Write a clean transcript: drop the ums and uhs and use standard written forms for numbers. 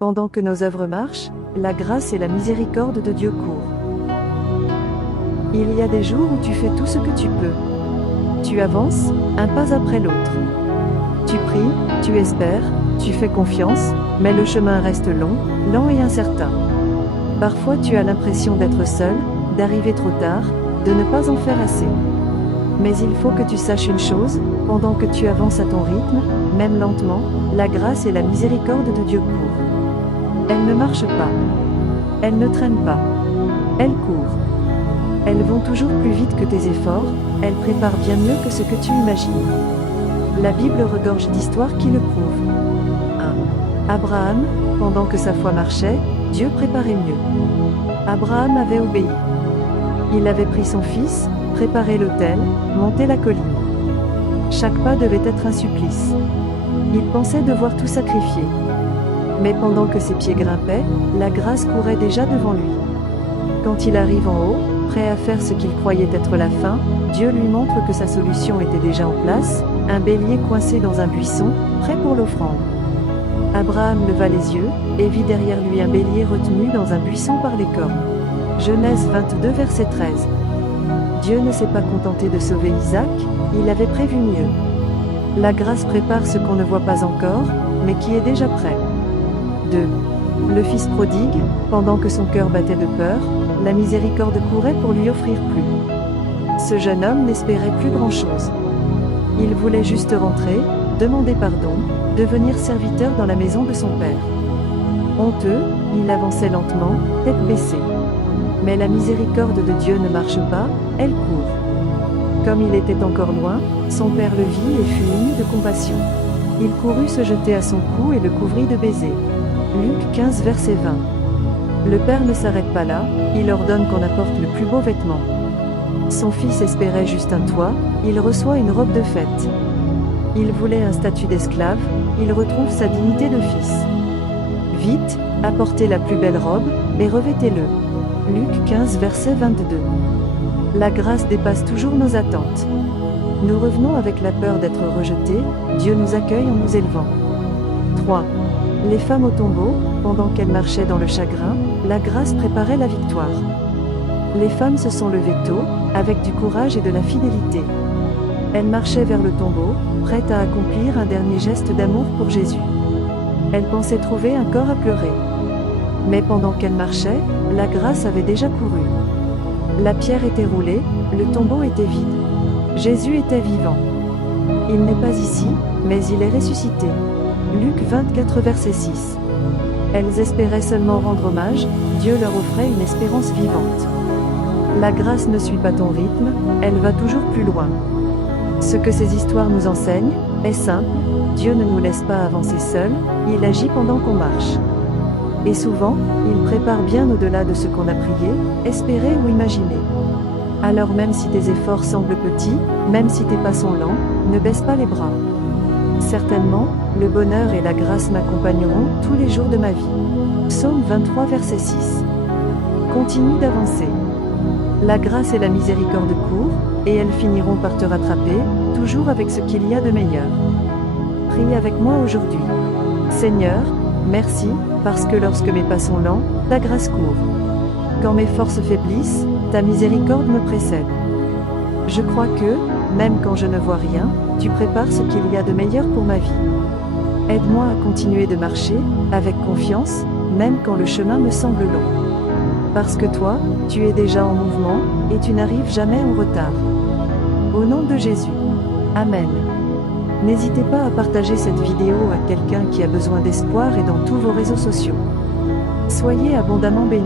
Pendant que nos œuvres marchent, la grâce et la miséricorde de Dieu courent. Il y a des jours où tu fais tout ce que tu peux. Tu avances, un pas après l'autre. Tu pries, tu espères, tu fais confiance, mais le chemin reste long, lent et incertain. Parfois tu as l'impression d'être seul, d'arriver trop tard, de ne pas en faire assez. Mais il faut que tu saches une chose, pendant que tu avances à ton rythme, même lentement, la grâce et la miséricorde de Dieu courent. Elles ne marchent pas. Elles ne traînent pas. Elles courent. Elles vont toujours plus vite que tes efforts, elles préparent bien mieux que ce que tu imagines. La Bible regorge d'histoires qui le prouvent. 1. Abraham, pendant que sa foi marchait, Dieu préparait mieux. Abraham avait obéi. Il avait pris son fils, préparé l'autel, monté la colline. Chaque pas devait être un supplice. Il pensait devoir tout sacrifier. Mais pendant que ses pieds grimpaient, la grâce courait déjà devant lui. Quand il arrive en haut, prêt à faire ce qu'il croyait être la fin, Dieu lui montre que sa solution était déjà en place, un bélier coincé dans un buisson, prêt pour l'offrande. Abraham leva les yeux, et vit derrière lui un bélier retenu dans un buisson par les cornes. Genèse 22 verset 13. Dieu ne s'est pas contenté de sauver Isaac, il avait prévu mieux. La grâce prépare ce qu'on ne voit pas encore, mais qui est déjà prêt. 2. Le fils prodigue, pendant que son cœur battait de peur, la miséricorde courait pour lui offrir plus. Ce jeune homme n'espérait plus grand-chose. Il voulait juste rentrer, demander pardon, devenir serviteur dans la maison de son père. Honteux, il avançait lentement, tête baissée. Mais la miséricorde de Dieu ne marche pas, elle court. Comme il était encore loin, son père le vit et fut ému de compassion. Il courut se jeter à son cou et le couvrit de baisers. Luc 15 verset 20. Le père ne s'arrête pas là, il ordonne qu'on apporte le plus beau vêtement. Son fils espérait juste un toit, il reçoit une robe de fête. Il voulait un statut d'esclave, il retrouve sa dignité de fils. Vite, apportez la plus belle robe, et revêtez-le. Luc 15 verset 22. La grâce dépasse toujours nos attentes. Nous revenons avec la peur d'être rejetés, Dieu nous accueille en nous élevant. 3. Les femmes au tombeau, pendant qu'elles marchaient dans le chagrin, la grâce préparait la victoire. Les femmes se sont levées tôt, avec du courage et de la fidélité. Elles marchaient vers le tombeau, prêtes à accomplir un dernier geste d'amour pour Jésus. Elles pensaient trouver un corps à pleurer. Mais pendant qu'elles marchaient, la grâce avait déjà couru. La pierre était roulée, le tombeau était vide. Jésus était vivant. Il n'est pas ici, mais il est ressuscité. Luc 24 verset 6. Elles espéraient seulement rendre hommage, Dieu leur offrait une espérance vivante. La grâce ne suit pas ton rythme, elle va toujours plus loin. Ce que ces histoires nous enseignent est simple, Dieu ne nous laisse pas avancer seul, il agit pendant qu'on marche. Et souvent, il prépare bien au-delà de ce qu'on a prié, espéré ou imaginé. Alors même si tes efforts semblent petits, même si tes pas sont lents, ne baisse pas les bras. Certainement, le bonheur et la grâce m'accompagneront tous les jours de ma vie. Psaume 23 verset 6. Continue d'avancer. La grâce et la miséricorde courent, et elles finiront par te rattraper, toujours avec ce qu'il y a de meilleur. Prie avec moi aujourd'hui. Seigneur, merci, parce que lorsque mes pas sont lents, ta grâce court. Quand mes forces faiblissent, ta miséricorde me précède. Je crois que, même quand je ne vois rien, tu prépares ce qu'il y a de meilleur pour ma vie. Aide-moi à continuer de marcher, avec confiance, même quand le chemin me semble long. Parce que toi, tu es déjà en mouvement, et tu n'arrives jamais en retard. Au nom de Jésus. Amen. N'hésitez pas à partager cette vidéo à quelqu'un qui a besoin d'espoir et dans tous vos réseaux sociaux. Soyez abondamment bénis.